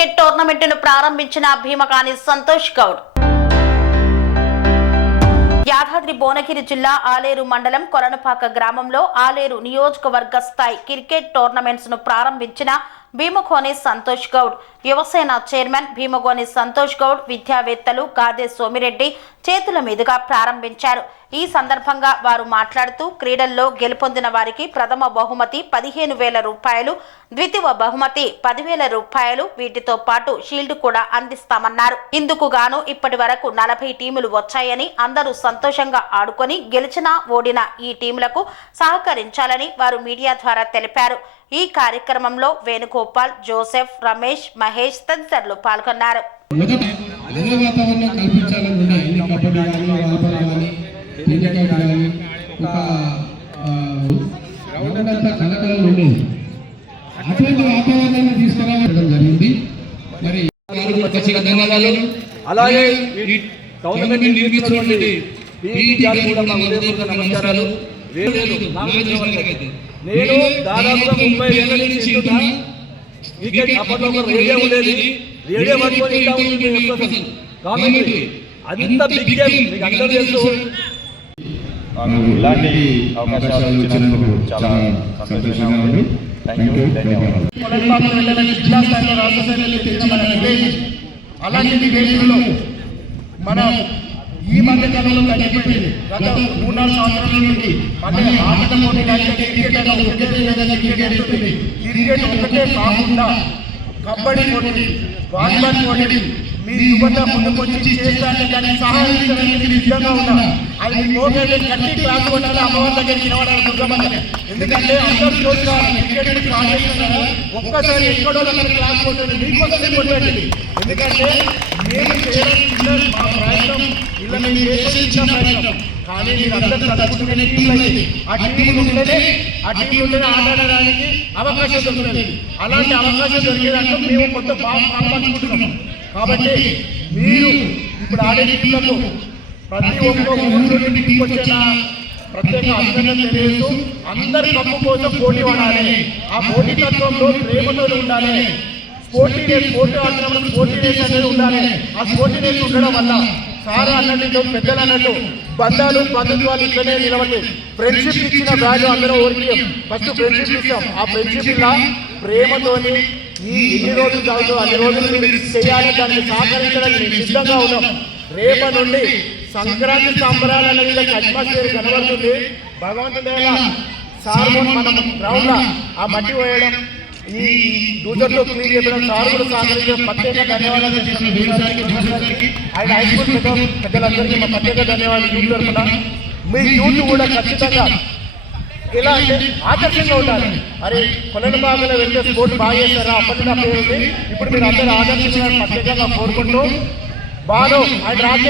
Cricket టోర్నమెంట్ను ప్రారంభించిన భీమకాని సంతోష్ గౌడ్. యాదాద్రి భువనగిరి జిల్లా ఆలేరు మండలం కొలనపాక గ్రామంలో ఆలేరు నియోజకవర్గ స్థాయి క్రికెట్ టోర్నమెంట్స్ను ప్రారంభించిన భీమగోని సంతోష్ గౌడ్. యువసేన చైర్మన్ భీమగోని సంతోష్ గౌడ్ విద్యావేత్తలు గాదే సోమిరెడ్డి చేతుల మీదుగా ప్రారంభించారు. ఈ సందర్భంగా వారు మాట్లాడుతూ క్రీడల్లో గెలుపొందిన వారికి ప్రథమ బహుమతి పదిహేను వేల రూపాయలు ద్వితీయ బహుమతి పదివేల రూపాయలు వీటితో పాటు షీల్డ్ కూడా అందిస్తామన్నారు. ఇందుకు గాను ఇప్పటి వరకు నలభై టీములు వచ్చాయని అందరూ సంతోషంగా ఆడుకొని గెలిచినా ఓడిన ఈ టీములకు సహకరించాలని వారు మీడియా ద్వారా తెలిపారు. ఈ కార్యక్రమంలో వేణుగోపాల్ జోసెఫ్ రమేష్ మహేష్ తదితరులు పాల్గొన్నారు. క్రికెట్ కానీ ఒక గ్రౌండ్ కలకలం ఉండేది అటువంటి వాతావరణాన్ని తీసుకురావడం జరిగింది. మరి ప్రత్యేక ధన్యవాదాలు. అలాగే ఈ టోర్నమెంట్ నిర్మిస్తున్నటువంటి నమస్కారాలు. నేను దాదాపుగా ముప్పై ఏళ్ళ నుంచి. క్రికెట్ అప్పట్లో ఒక రేడియో ఉండేది. రేడియో పట్టుకొని ఇంకా ఉంటుంది బిగ్ గేమ్. మీకు అందరూ తెలుసు. ఇలాంటి అవకాశాలు ఇచ్చినందుకు చాలా సంతోషంగా ఉంది థ్యాంక్ యూ ధన్యవాదాలు జిల్లా స్థాయిలో రాష్ట్ర స్థాయిలో విలేజ్ అలాంటి విలేజ్లో మనం ఈ మధ్య కాలంలో తగ్గిపోయింది గత మూడు నాలుగు సంవత్సరాల నుండి మన ఆటల పోటీ కానీ క్రికెట్ క్రికెట్ క్రికెట్ ఉంటుంది క్రికెట్ ఒకటే కాకుండా కబడ్డీ పోటీ వాలీబాల్ పోటీ మీ యువత ముందుకొచ్చి చేస్తారని దాన్ని సహాయించడానికి సిద్ధంగా ఉన్నా అది మీ కోపేట గట్టి క్లాస్ కొట్టాలి అమ్మవారి దగ్గరికి నిలబడాలి దుర్గమ్మని ఎందుకంటే అందరూ చూస్తారు క్రికెట్ ఒక్కసారి ఎక్కడో దగ్గర క్లాస్ కొట్టండి మీకోసం కొట్టండి. ఎందుకంటే మేము చేయడం మా ప్రయత్నం ఇలా మేము చేసేది ప్రయత్నం. కానీ మీరు అందరూ చదువుకునే టీంలు ఆ టీంలు ఉంటేనే ఆ టీంలు ఉంటేనే ఆడడానికి అవకాశం దొరుకుతుంది. అలాంటి అవకాశం దొరికేదాంట్లో మేము కొంత బాగా పాల్పంచుకుంటున్నాం కాబట్టి మీరు ఇప్పుడు ఆడే టీంలకు ప్రతి ఒక్క టీం వచ్చిన ప్రత్యేక అభినందన తెలియజేస్తూ అందరి కప్పు కోసం పోటీ పడాలి. ఆ పోటీ తత్వంలో ప్రేమతో ఉండాలి. స్పోర్టినెస్ పోటీ ఆడుతున్నప్పుడు స్పోర్టినెస్ అనేది ఉండాలి. ఆ స్పోర్టినెస్ ఉండడం వల్ల సారా అన్నట్టు పెద్దలు అన్నట్టు బంధాలు బంధుత్వాలు ఇట్లనే నిలబడి ఫ్రెండ్షిప్ ఇచ్చిన వాల్యూ అందరూ ఓరికి ఫస్ట్ ఫ్రెండ్షిప్ ఇస్తాం ఆ ఫ్రెండ్షిప్ ఇలా ప్రేమతోని ఈ ఎన్ని రోజులు కాదు అన్ని రోజులు మీరు చేయాలి దాన్ని సహకరించడానికి సిద్ధంగా ఉన్నాం. రేప నుండి సంక్రాంతి సంబరాలు అనేది అట్మాస్ఫియర్ కనబడుతుంది. భగవంతుడి సార్ మనం గ్రౌండ్ ఆ మట్టి పోయడం ఈ డూజర్లో క్లీన్ చేయడం సార్ కూడా ప్రత్యేక ధన్యవాదాలు ఆయన హై స్కూల్ పెద్దలందరికీ మా ప్రత్యేక ధన్యవాదాలు. యూత్ తరఫున మీ యూత్ కూడా ఖచ్చితంగా ఎలా అంటే ఆకర్షణగా ఉండాలి. అరే కొలను భాగంలో వెళ్తే స్పోర్ట్ బాగా చేస్తారా? అప్పటి ఇప్పుడు మీరు అందరూ ఆకర్షించాలని ప్రత్యేకంగా కోరుకుంటూ బాగా ఆయన రాజ్య